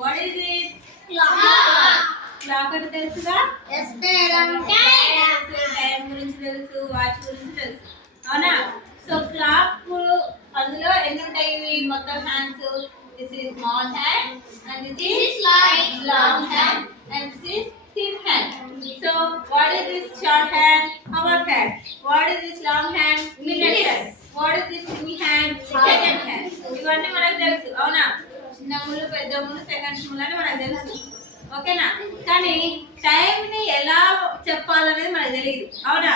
What is this? Clock. Clock అంటే తెలుసుగా? yes madam. Time గురించి తెలుసు, వాచ్ గురించి తెలుసు, అవునా? సో క్లాక్ అందులో ఎన్ని ఉంటాయి మొత్తం hands? This is small hand and this is long hand and this is thin hand. So what is this short hand? Hour hand. What is this long hand? Minute hand. What is this thin hand? Second hand. ఇవన్నీ మనకు తెలుసు, అవునా? చిన్న ముళ్ళు, పెద్ద ముళ్ళు, seconds ముళ్ళు అని మనకు తెలుసు, ఓకేనా? కానీ టైం ని ఎలా చెప్పాలనేది మనకు తెలియదు, అవునా?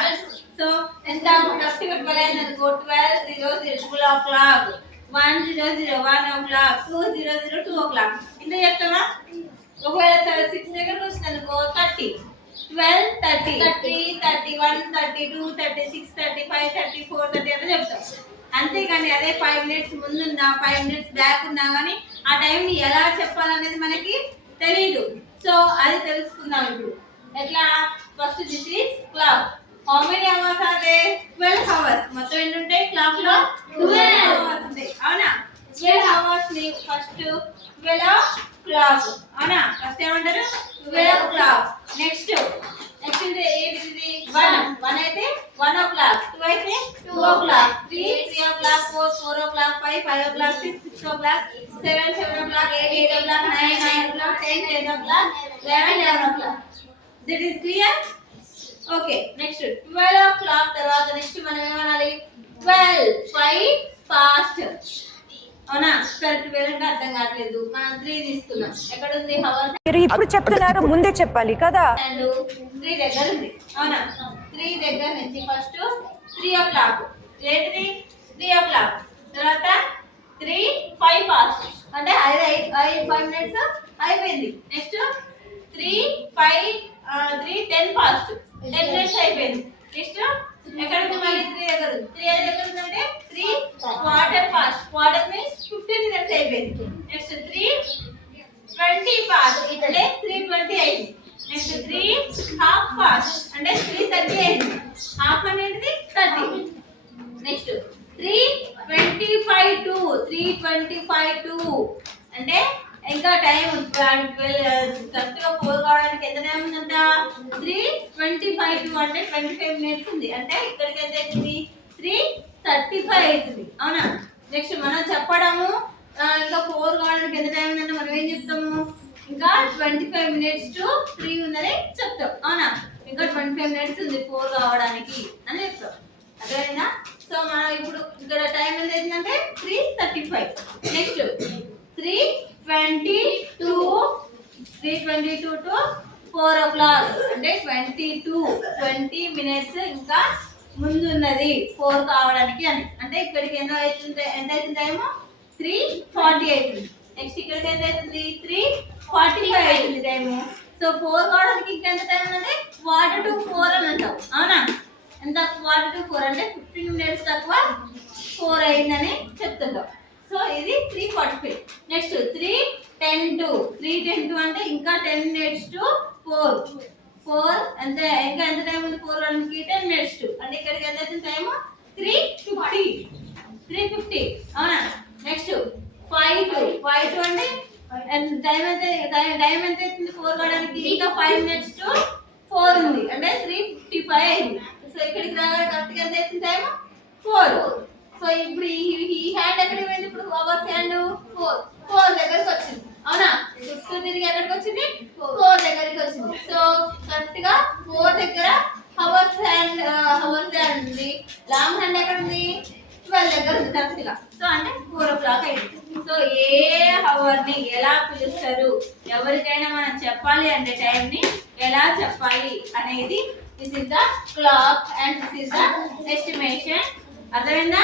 సో ఎంత ఫస్ట్ గా 12 అయింది అనుకో, 12:00 o'clock, 1:00 1 o'clock, 2:00 2 o'clock. ఇంత చెప్తావా? ఒకవేళ 6 దగ్గరకు వచ్చింది అనుకో 30, 12:30, 3:30, 1:30, 2:30, 6:30, 5:30, 4:30 అని చెప్తాం. అంతేగాని అదే 5 మినిట్స్ ముందున్నా 5 మినిట్స్ బ్యాక్ ఉన్నా కానీ ఆ టైంని ఎలా చెప్పాలనేది మనకి తెలీదు. సో అది తెలుసుకుందాం ఇప్పుడు. ఎట్లా? First this is clock. How many hours are there? 12 hours. మొత్తం ఎన్ని ఉంటాయి క్లాక్ లో? 12 అవర్స్ ఉంటాయి, అవునా? 12 అవర్స్ ని ఫస్ట్ 12 o'clock, అవునా? ఫస్ట్ ఏమంటారు? 12 o'clock. నెక్స్ట్ అంటే ఏంటిది? 1 అయితే 1 o'clock, 2 అయితే 2 o'clock, 3 o'clock, 4 o'clock, 5 o'clock, 6 o'clock, 7 o'clock, 8 o'clock, 9 o'clock, 10 o'clock, 11 o'clock. That is clear? Okay. Next 12 o'clock తర్వాత నెక్స్ట్ మనం ఏమనాలి? 5 past, అవునా? సరే 12 అంటే అర్థం కావట్లేదు, మనం 3 తీసుకున్నాం. ఎక్కడ ఉంది హవర్? మీరు ఇప్పుడు చెప్తున్నారు, ముందే చెప్పాలి కదా. అండ్ 3 దగ్గర ఉంది, అవునా? 3 దగ్గర నుంచి ఫస్ట్ 3 o'clock. ఏంటిది? 3 o'clock తర్వాత 5 past అంటే 5 minutes అయిపోయింది. నెక్స్ట్ 10 past, 10 minutes అయిపోయింది. నెక్స్ట్ ఎక్కడ ఉంది? మళ్ళీ 3 దగ్గర ఉంది. 3 దగ్గర ఉందంటే 3 quarter past, quarter means 15 minutes అయిపోయింది. నెక్స్ట్ 3:20 past అంటే 3:20 అయింది. నెక్స్ట్ 3 half past అంటే 3:30 అయింది. హాఫ్ అనేది 30. నెక్స్ట్ 3:25 to 3:25 అంటే ఇంకా టైం కరెక్ట్ గా 4 కావడానికి ఎంత టైం ఉందంట? 3:25 to అంటే 25 మినిట్స్ ఉంది. అంటే ఇక్కడికి ఎంత అవుతుంది? 3:35 అవుతుంది, అవునా? నెక్స్ట్ మనం చెప్పడము ఇంకా 4 కావడానికి ఎంత టైం ఉందంటే మనం ఏం చెప్తాము? ఇంకా 25 minutes to 3 ఉందని చెప్తాం, అవునా? ఇంకా 25 minutes ఉంది 4 కావడానికి అని చెప్తాం, అర్థమైందా? సో మనం ఇప్పుడు ఇక్కడ టైం ఎంత అవుతుందంటే 3:35. నెక్స్ట్ 3:22 to 4 o'clock అంటే 20 minutes ఇంకా ముందు ఉన్నది 4 కావడానికి అని. అంటే ఇక్కడికి ఎంత అవుతుంది టైము? 3:40 అవుతుంది. నెక్స్ట్ ఇక్కడికి ఎంత అవుతుంది? 3:45 అవుతుంది టైము. సో 4 కావడానికి ఇంకా ఎంత టైం అంటే 1 to 4 అని అంటాం, అవునా? ఎంత? 1 to 4 అంటే 15 minutes తక్కువ 4 అయిందని చెప్తుంటాం. సో ఇది 3:45. నెక్స్ట్ 3:10 అంటే ఇంకా 10 minutes to 4 అంటే ఇంకా ఎంత టైం ఉంది? 4 కావడానికి 10 minutes to అంటే ఇక్కడికి ఎంత అవుతుంది టైము? 3:50, అవునా? నెక్స్ట్ 5 అంటే టైం ఎంత అవుతుంది 4 కావడానికి? ఇంకా 5 minutes to 4 ఉంది అంటే 3:55 అయింది. సో ఇక్కడికి రావాలి కరెక్ట్గా ఎంత అవుతుంది టైము? 4. సో ఇప్పుడు ఈ హ్యాండ్ ఎక్కడికి పోయింది? ఇప్పుడు అవర్స్ హ్యాండ్ 4 దగ్గరికి వచ్చింది, అవునా? చుట్టూ తిరిగి ఎక్కడికి వచ్చింది? 4 దగ్గరికి వచ్చింది. సో కరెక్ట్ గా 4 దగ్గర అవర్స్ హ్యాండ్ ఉంది. లాంగ్ హ్యాండ్ ఎక్కడ ఉంది? 12 దగ్గర ఉంది కరెక్ట్ గా. సో అంటే 4 o'clock అయింది. సో ఏ హవర్ ని ఎలా పిలుస్తారు? ఎవరికైనా మనం చెప్పాలి అంటే టైం ని ఎలా చెప్పాలి అనేది this is the clock and this is the estimation. అర్థమైందా?